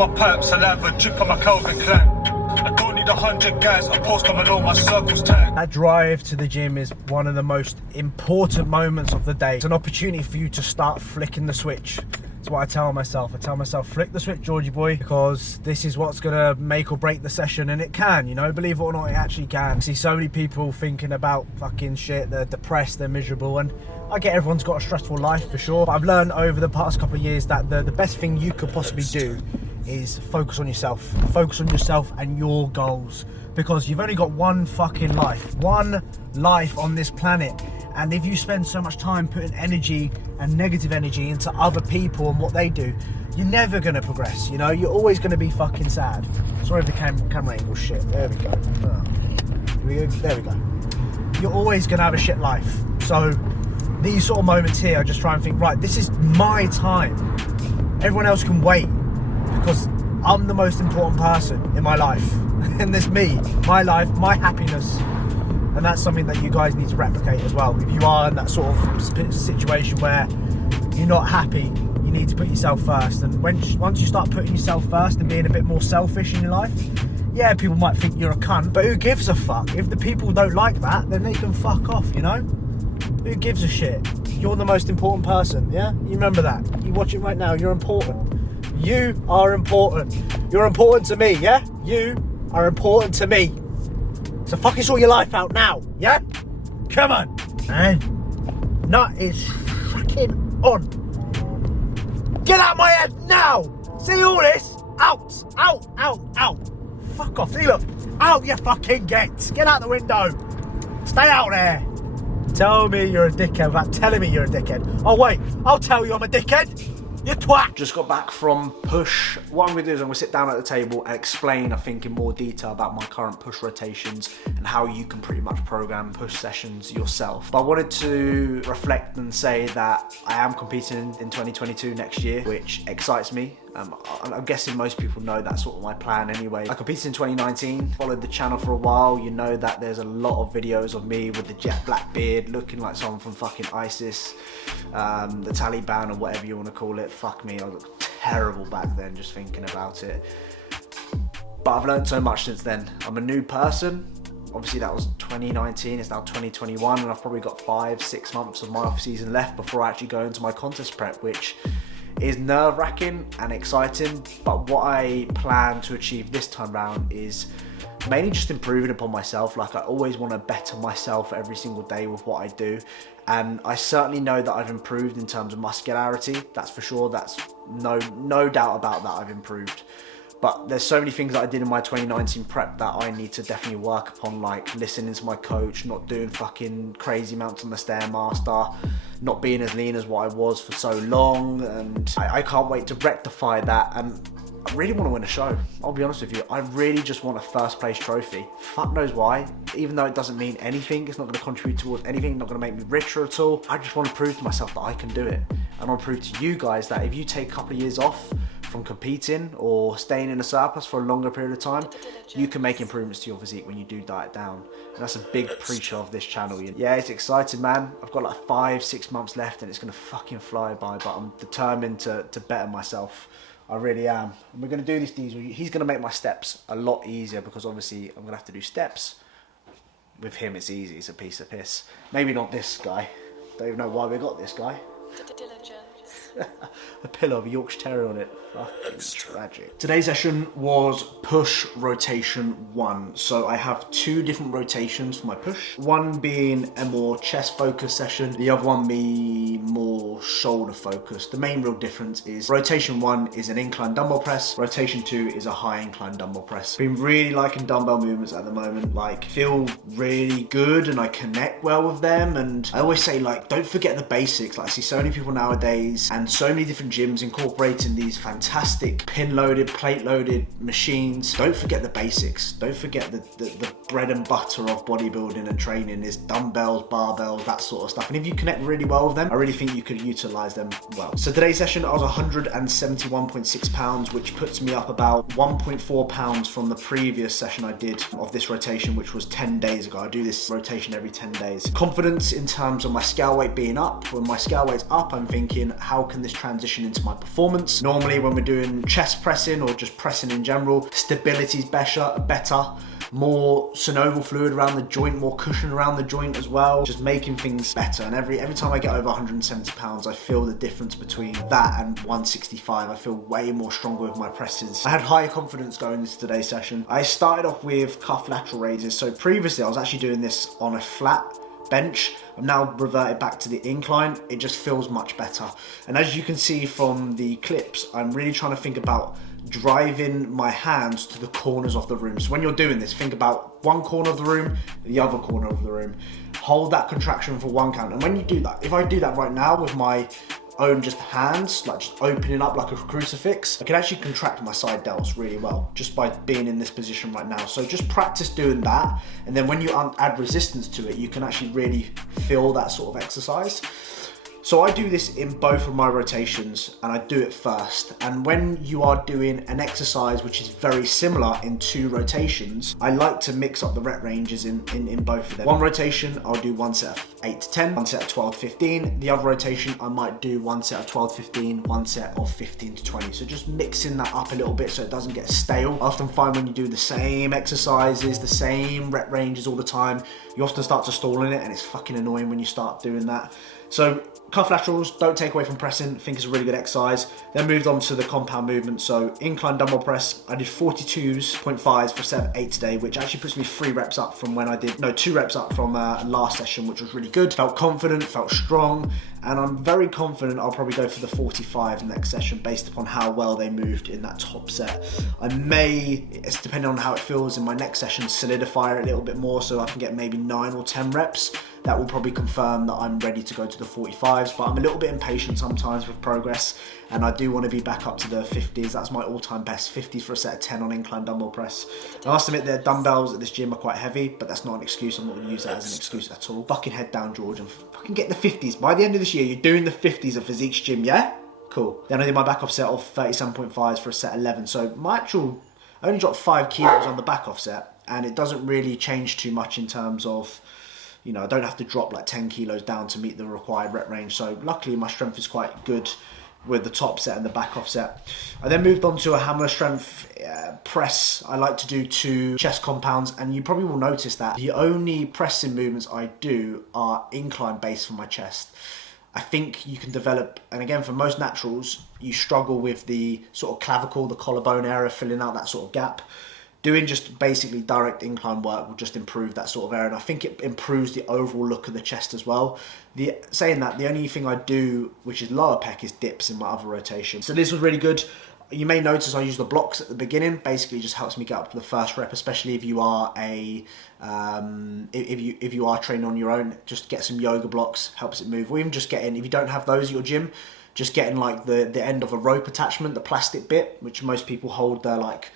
on my pipe, saliva, drip on my Calvin Klein. I don't need 100 guys, I post them alone, my circle's tight. That drive to the gym is one of the most important moments of the day. It's an opportunity for you to start flicking the switch. That's what I tell myself. I tell myself, flick the switch, Georgie boy, because this is what's gonna make or break the session, and it can, you know, believe it or not, it actually can. I see so many people thinking about fucking shit, they're depressed, they're miserable, and I get everyone's got a stressful life for sure, but I've learned over the past couple of years that the best thing you could possibly do is focus on yourself. Focus on yourself and your goals, because you've only got one fucking life on this planet. And if you spend so much time putting energy and negative energy into other people and what they do, you're never gonna progress, you know? You're always gonna be fucking sad. Sorry if the camera angle shit. There we go. Oh. There we go. You're always gonna have a shit life. So these sort of moments here, I just try and think, right, this is my time. Everyone else can wait, because I'm the most important person in my life. And there's me, my life, my happiness. And that's something that you guys need to replicate as well. If you are in that sort of situation where you're not happy, you need to put yourself first. And once you start putting yourself first and being a bit more selfish in your life, yeah, people might think you're a cunt, but who gives a fuck? If the people don't like that, then they can fuck off, you know? Who gives a shit? You're the most important person, yeah? You remember that. You watch it right now, you're important. You are important. You're important to me, yeah? You are important to me. So fucking sort your life out now, yeah? Come on, man. Nut is fucking on. Get out of my head now. See all this? Out, out, out, out. Fuck off. See, look. Out you fucking get. Get out the window. Stay out there. Tell me you're a dickhead without telling me you're a dickhead. Oh wait, I'll tell you I'm a dickhead. You twat! Just got back from push. What I'm going to do is I'm going to sit down at the table and explain, I think, in more detail about my current push rotations and how you can pretty much program push sessions yourself. But I wanted to reflect and say that I am competing in 2022 next year, which excites me. I'm guessing most people know that's sort of my plan anyway. I competed in 2019, followed the channel for a while. You know that there's a lot of videos of me with the jet black beard, looking like someone from fucking ISIS, the Taliban, or whatever you want to call it. Fuck me, I looked terrible back then just thinking about it. But I've learned so much since then. I'm a new person. Obviously that was 2019, it's now 2021, and I've probably got 5-6 months of my off season left before I actually go into my contest prep, which is nerve-wracking and exciting. But what I plan to achieve this time round is mainly just improving upon myself. Like, I always want to better myself every single day with what I do, and I certainly know that I've improved in terms of muscularity, that's for sure. That's no doubt about that, I've improved. But there's so many things that I did in my 2019 prep that I need to definitely work upon, like listening to my coach, not doing fucking crazy amounts on the Stairmaster, not being as lean as what I was for so long, and I can't wait to rectify that. And I really want to win a show, I'll be honest with you. I really just want a first place trophy. Fuck knows why, even though it doesn't mean anything, it's not going to contribute towards anything, not going to make me richer at all. I just want to prove to myself that I can do it. And I want to prove to you guys that if you take a couple of years off from competing or staying in a surplus for a longer period of time, you can make improvements to your physique when you do diet down. And that's a big preacher of this channel. Yeah, it's exciting, man. I've got like 5-6 months left and it's going to fucking fly by, but I'm determined to better myself. I really am. And we're going to do this diesel. He's going to make my steps a lot easier, because obviously I'm going to have to do steps. With him it's easy, it's a piece of piss. Maybe not this guy. Don't even know why we got this guy. A pillow of a Yorkshire Terrier on it. Fucking tragic. Today's session was push rotation 1. So I have 2 different rotations for my push. One being a more chest focused session, the other one be more shoulder focused. The main real difference is rotation 1 is an incline dumbbell press, rotation 2 is a high incline dumbbell press. Been really liking dumbbell movements at the moment, like feel really good and I connect well with them. And I always say, like, don't forget the basics. Like, I see so many people nowadays and so many different gyms incorporating these fantastic pin loaded, plate loaded machines. Don't forget the basics. Don't forget the bread and butter of bodybuilding and training is dumbbells, barbells, that sort of stuff. And if you connect really well with them, I really think you could utilize them well. So today's session, I was 171.6 pounds, which puts me up about 1.4 pounds from the previous session I did of this rotation, which was 10 days ago. I do this rotation every 10 days. Confidence in terms of my scale weight being up. When my scale weight's up, I'm thinking, how can can this transition into my performance? Normally when we're doing chest pressing or just pressing in general, stability is better, more synovial fluid around the joint, more cushion around the joint as well, just making things better. And every time I get over 170 pounds, I feel the difference between that and 165. I feel way more stronger with my presses. I had higher confidence going into today's session. I started off with calf lateral raises. So previously I was actually doing this on a flat bench. I've now reverted back to the incline. It just feels much better. And as you can see from the clips, I'm really trying to think about driving my hands to the corners of the room. So when you're doing this, think about one corner of the room, the other corner of the room. Hold that contraction for 1 count. And when you do that, if I do that right now with my own just hands, like just opening up like a crucifix, I can actually contract my side delts really well just by being in this position right now. So just practice doing that, and then when you add resistance to it, you can actually really feel that sort of exercise. So I do this in both of my rotations, and I do it first. And when you are doing an exercise which is very similar in 2 rotations, I like to mix up the rep ranges in both of them. One rotation, I'll do 1 set of 8 to 10, 1 set of 12 to 15. The other rotation, I might do 1 set of 12 to 15, 1 set of 15 to 20. So just mixing that up a little bit so it doesn't get stale. I often find when you do the same exercises, the same rep ranges all the time, you often start to stall in it, and it's fucking annoying when you start doing that. So calf laterals, don't take away from pressing. I think it's a really good exercise. Then moved on to the compound movement. So incline dumbbell press, I did 42.5s for set of 8 today, which actually puts me 3 reps up from when I did, no, 2 reps up from last session, which was really good. Felt confident, felt strong, and I'm very confident I'll probably go for the 45 next session based upon how well they moved in that top set. I may, it's depending on how it feels in my next session, solidify it a little bit more so I can get maybe 9 or 10 reps. That will probably confirm that I'm ready to go to the 45s, but I'm a little bit impatient sometimes with progress, and I do want to be back up to the 50s. That's my all-time best, 50s for a set of 10 on incline dumbbell press. I must admit the dumbbells at this gym are quite heavy, but that's not an excuse. I'm not going to use that as an excuse at all. Fucking head down, George, and fucking get the 50s. By the end of this year, you're doing the 50s at Physique's gym, yeah? Cool. Then I did my back offset of 37.5s for a set 11. So I only dropped 5 kilos on the back offset, and it doesn't really change too much in terms of, you know, I don't have to drop like 10 kilos down to meet the required rep range. So luckily my strength is quite good with the top set and the back offset. I then moved on to a hammer strength press. I like to do 2 chest compounds, and you probably will notice that the only pressing movements I do are incline based for my chest. I think you can develop, and again for most naturals, you struggle with the sort of clavicle, the collarbone area, filling out that sort of gap. Doing just basically direct incline work will just improve that sort of area, and I think it improves the overall look of the chest as well. Saying that, the only thing I do, which is lower pec, is dips in my other rotation. So this was really good. You may notice I use the blocks at the beginning. Basically, it just helps me get up to the first rep, especially if you are if you are training on your own. Just get some yoga blocks, helps it move. Or even just getting, if you don't have those at your gym, just getting like the end of a rope attachment, the plastic bit, which most people hold their like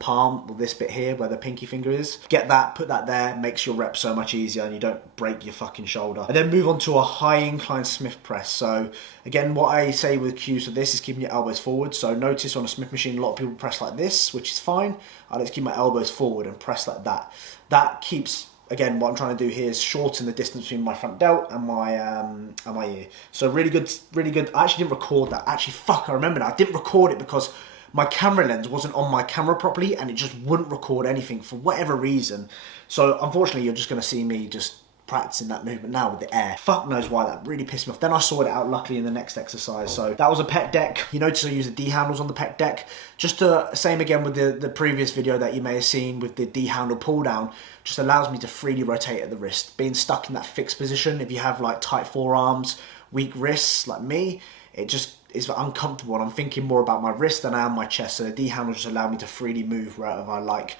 palm, or this bit here where the pinky finger is. Get that, put that there, makes your rep so much easier and you don't break your fucking shoulder. And then move on to a high incline Smith press. So again, what I say with cues for this is keeping your elbows forward. So notice on a Smith machine, a lot of people press like this, which is fine. I like to keep my elbows forward and press like that. That keeps, again, what I'm trying to do here is shorten the distance between my front delt and my ear. So really good, really good. I actually didn't record that. Actually, fuck, I remember that. I didn't record it because my camera lens wasn't on my camera properly and it just wouldn't record anything for whatever reason. So unfortunately, you're just going to see me just practicing that movement now with the air. Fuck knows why, that really pissed me off. Then I sorted it out luckily in the next exercise. So that was a pec deck. You notice I use the D handles on the pec deck. Just same again with the previous video that you may have seen with the D handle pull down. Just allows me to freely rotate at the wrist. Being stuck in that fixed position, if you have like tight forearms, weak wrists like me, it just is uncomfortable, and I'm thinking more about my wrist than I am my chest. So the D handles just allow me to freely move wherever I like.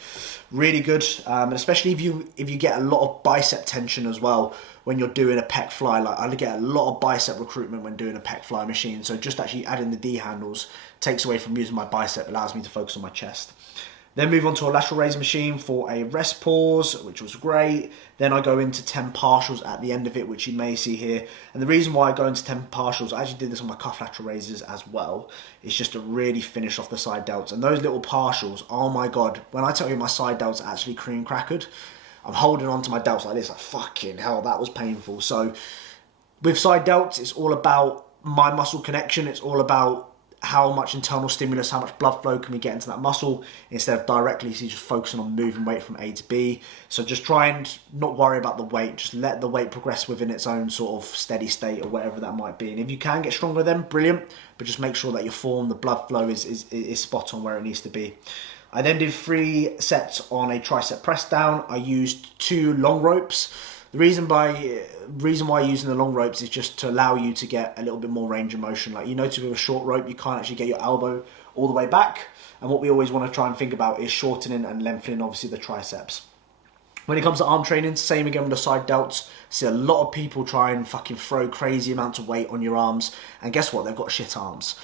Really good, and especially if you get a lot of bicep tension as well when you're doing a pec fly. Like I get a lot of bicep recruitment when doing a pec fly machine. So just actually adding the D handles takes away from using my bicep, allows me to focus on my chest. Then move on to a lateral raise machine for a rest pause, which was great. Then I go into 10 partials at the end of it, which you may see here. And the reason why I go into 10 partials, I actually did this on my calf lateral raises as well, is just to really finish off the side delts. And those little partials, oh my God, when I tell you my side delts are actually cream crackered, I'm holding on to my delts like this, like fucking hell, that was painful. So with side delts, it's all about my muscle connection. It's all about how much internal stimulus, how much blood flow can we get into that muscle instead of directly just focusing on moving weight from A to B. So just try and not worry about the weight, just let the weight progress within its own sort of steady state or whatever that might be. And if you can get stronger then, brilliant, but just make sure that your form, the blood flow is spot on where it needs to be. I then did 3 sets on a tricep press down. I used 2 long ropes. The reason why using the long ropes is just to allow you to get a little bit more range of motion. Like you notice with a short rope, you can't actually get your elbow all the way back. And what we always want to try and think about is shortening and lengthening, obviously, the triceps. When it comes to arm training, same again with the side delts. See a lot of people try and fucking throw crazy amounts of weight on your arms. And guess what? They've got shit arms.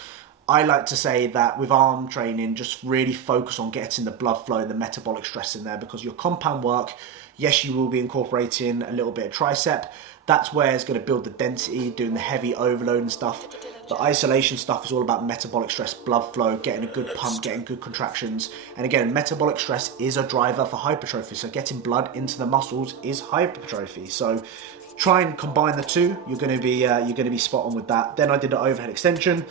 I like to say that with arm training, just really focus on getting the blood flow, the metabolic stress in there, because your compound work, yes, you will be incorporating a little bit of tricep. That's where it's going to build the density, doing the heavy overload and stuff. The isolation stuff is all about metabolic stress, blood flow, getting a good pump, getting good contractions. And again, metabolic stress is a driver for hypertrophy. So getting blood into the muscles is hypertrophy. So try and combine the two. You're going to be spot on with that. Then I did an overhead extension.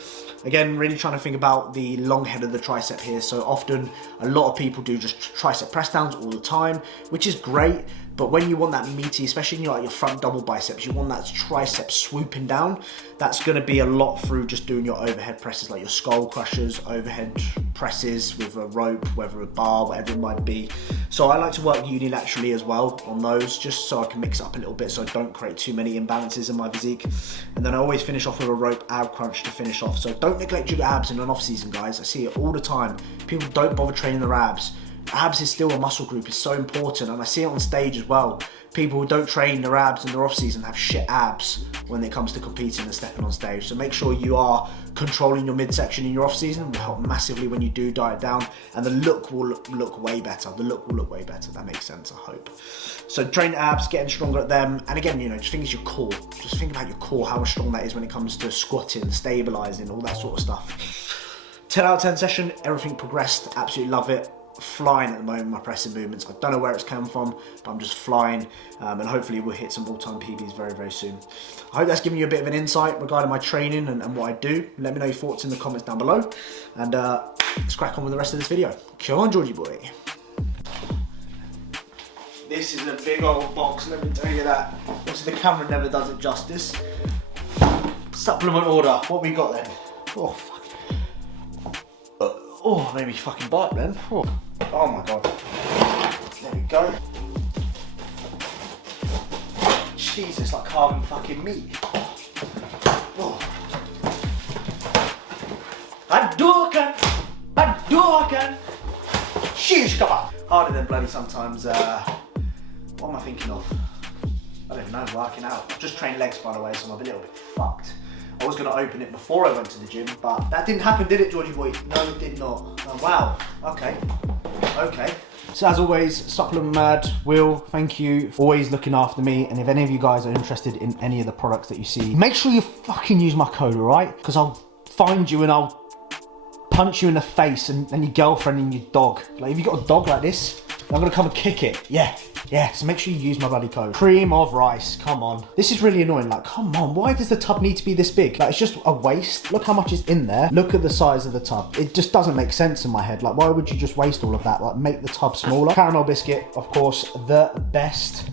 Again, really trying to think about the long head of the tricep here. So often a lot of people do just tricep press downs all the time, which is great. But when you want that meaty, especially in your front double biceps, you want that tricep swooping down. That's going to be a lot through just doing your overhead presses, like your skull crushers, overhead presses with a rope, whether a bar, whatever it might be. So I like to work unilaterally as well on those, just so I can mix it up a little bit so I don't create too many imbalances in my physique. And then I always finish off with a rope ab crunch to finish off. So don't neglect your abs in an off season, guys. I see it all the time. People don't bother training their abs. Abs is still a muscle group, it's so important, and I see it on stage as well. People who don't train their abs in their off season have shit abs when it comes to competing and stepping on stage. So make sure you are controlling your midsection in your off season. It will help massively when you do diet down, and the look will look way better. The look will look way better. That makes sense, I hope. So train abs, getting stronger at them, and again, just think it's your core. Just think about your core, how strong that is when it comes to squatting, stabilizing, all that sort of stuff. 10 out of 10 session, everything progressed. Absolutely love it. Flying at the moment, my pressing movements. I don't know where it's come from, but I'm just flying, and hopefully we'll hit some all-time PBs very, very soon. I hope that's given you a bit of an insight regarding my training and what I do. Let me know your thoughts in the comments down below, and let's crack on with the rest of this video. Come on, Georgie boy. This is a big old box, let me tell you that. Obviously the camera never does it justice. Supplement order, what we got then? Oh, fuck. Oh, maybe fucking burp then. Oh my god. There we go. Jesus, like carving fucking meat. Oh. Hadouken! Sheesh, come on. Harder than bloody sometimes. What am I thinking of? I don't know, working out. I've just trained legs, by the way, so I'm a little bit fucked. I was going to open it before I went to the gym, but that didn't happen, did it, Georgie boy? No, it did not. Oh, wow. Okay. So as always, Supplement Mad, Will, thank you for always looking after me. And if any of you guys are interested in any of the products that you see, make sure you fucking use my code, alright? Because I'll find you and I'll punch you in the face and your girlfriend and your dog. Like, if you got a dog like this, I'm going to come and kick it. Yeah, so make sure you use my bloody code. Cream of rice, come on. This is really annoying, like, come on, why does the tub need to be this big? Like, it's just a waste. Look how much is in there. Look at the size of the tub. It just doesn't make sense in my head. Like, why would you just waste all of that? Like, make the tub smaller. Caramel biscuit, of course, the best,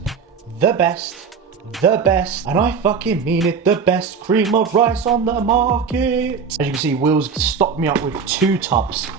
and I fucking mean it, the best cream of rice on the market. As you can see, Will's stocked me up with 2 tubs.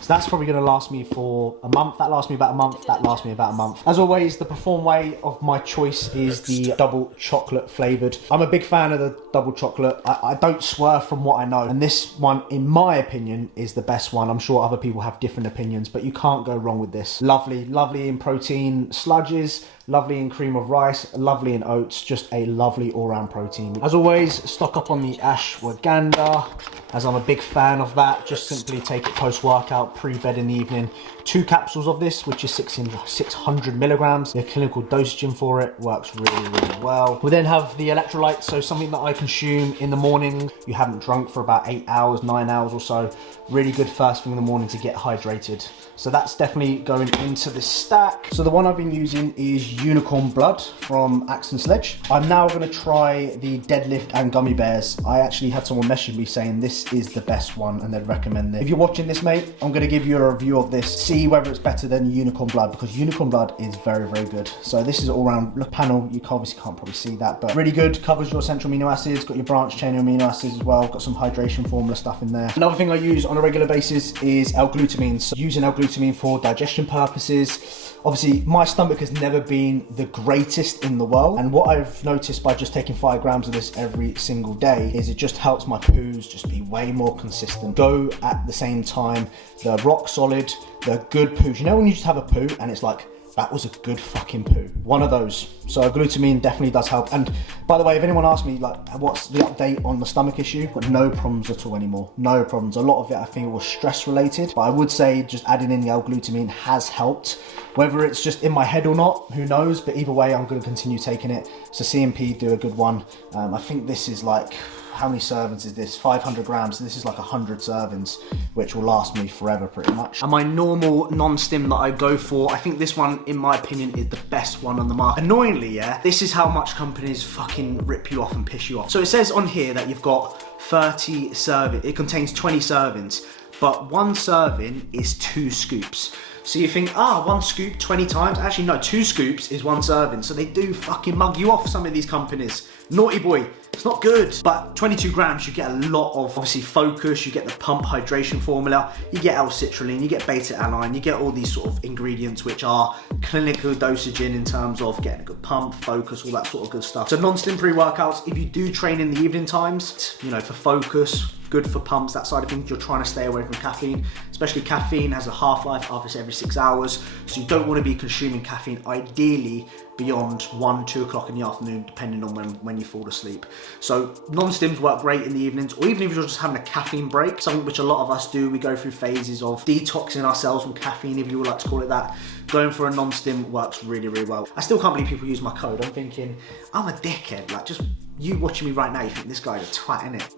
So that's probably going to last me for a month. That lasts me about a month. That lasts me about a month. As always, the Perform Whey of my choice is the double chocolate flavoured. I'm a big fan of the double chocolate. I don't swerve from what I know. And this one, in my opinion, is the best one. I'm sure other people have different opinions, but you can't go wrong with this. Lovely in protein sludges. Lovely in cream of rice, lovely in oats, just a lovely all-round protein. As always, stock up on the ashwagandha, as I'm a big fan of that. Just simply take it post-workout, pre-bed in the evening. 2 capsules of this, which is 600 milligrams. The clinical dosage for it works really, really well. We then have the electrolytes, so something that I consume in the morning. You haven't drunk for about 8 hours, 9 hours or so. Really good first thing in the morning to get hydrated. So that's definitely going into the stack. So the one I've been using is Unicorn Blood from Axe and Sledge. I'm now going to try the deadlift and gummy bears. I actually had someone message me saying this is the best one and they'd recommend it. If you're watching this, mate, I'm going to give you a review of this, see whether it's better than Unicorn Blood, because Unicorn Blood is very, very good. So this is all around the panel. You obviously can't probably see that, but really good. Covers your essential amino acids, got your branch chain amino acids as well, got some hydration formula stuff in there. Another thing I use on a regular basis is L-glutamine. So using L-glutamine for digestion purposes. Obviously, my stomach has never been the greatest in the world, and what I've noticed by just taking 5 grams of this every single day is it just helps my poos just be way more consistent. Go at the same time, the rock solid, the good poos. You know when you just have a poo and it's like, that was a good fucking poo. One of those. So glutamine definitely does help. And by the way, if anyone asks me like, what's the update on the stomach issue? I've got no problems at all anymore. No problems. A lot of it I think was stress related, but I would say just adding in the L-glutamine has helped. Whether it's just in my head or not, who knows? But either way, I'm gonna continue taking it. So CMP do a good one. I think this is like, how many servings is this? 500 grams. This is like 100 servings, which will last me forever pretty much. And my normal non-stim that I go for, I think this one, in my opinion, is the best one on the market. Annoyingly, yeah, this is how much companies fucking rip you off and piss you off. So it says on here that you've got 30 servings. It contains 20 servings, but 1 serving is 2 scoops. So you think, 1 scoop 20 times? Actually, no, 2 scoops is 1 serving. So they do fucking mug you off, some of these companies. Naughty boy, it's not good. But 22 grams, you get a lot of, obviously, focus, you get the pump hydration formula, you get L-citrulline, you get beta-alanine, you get all these sort of ingredients which are clinical dosage in terms of getting a good pump, focus, all that sort of good stuff. So non-stim pre-workouts, if you do train in the evening times, you know, for focus, good for pumps, that side of things, you're trying to stay away from caffeine. Especially caffeine has a half-life of every 6 hours, so you don't want to be consuming caffeine ideally beyond 1, 2 o'clock in the afternoon, depending on when you fall asleep. So non-stims work great in the evenings, or even if you're just having a caffeine break, something which a lot of us do. We go through phases of detoxing ourselves from caffeine, if you would like to call it that. Going for a non-stim works really, really well. I still can't believe people use my code. I'm thinking, I'm a dickhead. Like, just you watching me right now, you think this guy's a twat, innit?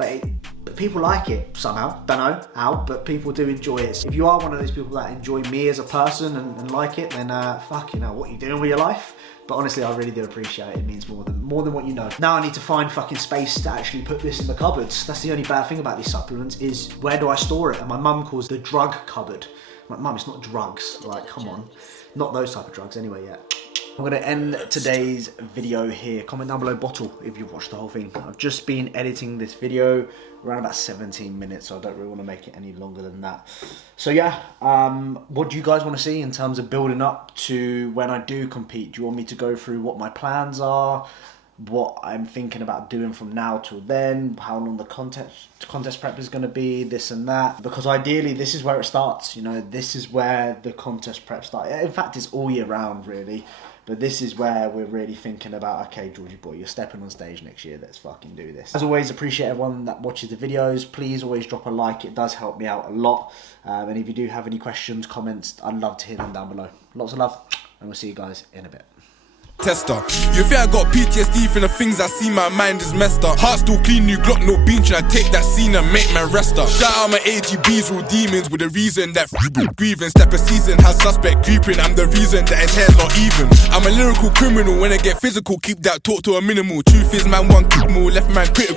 But people like it somehow. Don't know how, but people do enjoy it. If you are one of those people that enjoy me as a person and like it, then fuck, you know, what you doing with your life? But honestly, I really do appreciate it. It means more than what you know. Now I need to find fucking space to actually put this in the cupboards. That's the only bad thing about these supplements, is where do I store it? And my mum calls the drug cupboard. I'm like, Mum, it's not drugs. Like, come on. Not those type of drugs anyway yet. I'm gonna end today's video here. Comment down below bottle if you've watched the whole thing. I've just been editing this video around about 17 minutes, so I don't really want to make it any longer than that. So yeah, what do you guys want to see in terms of building up to when I do compete? Do you want me to go through what my plans are, what I'm thinking about doing from now till then, how long the contest prep is going to be, this and that? Because ideally this is where it starts, you know, this is where the contest prep starts. In fact, it's all year round really, but this is where we're really thinking about, okay, Georgie boy, you're stepping on stage next year, let's fucking do this. As always, appreciate everyone that watches the videos. Please always drop a like, it does help me out a lot. And if you do have any questions, comments, I'd love to hear them down below. Lots of love, and we'll see you guys in a bit. Tester. You think I got PTSD from the things I see, my mind is messed up. Heart still clean, new Glock, no bean, tryna take that scene and make man rest up. Shout out my AGBs, real demons, with the reason that grieving. Step a season, has suspect creeping, I'm the reason that his hair's not even. I'm a lyrical criminal, when I get physical, keep that talk to a minimal. Truth is man, one kick more, left man critical.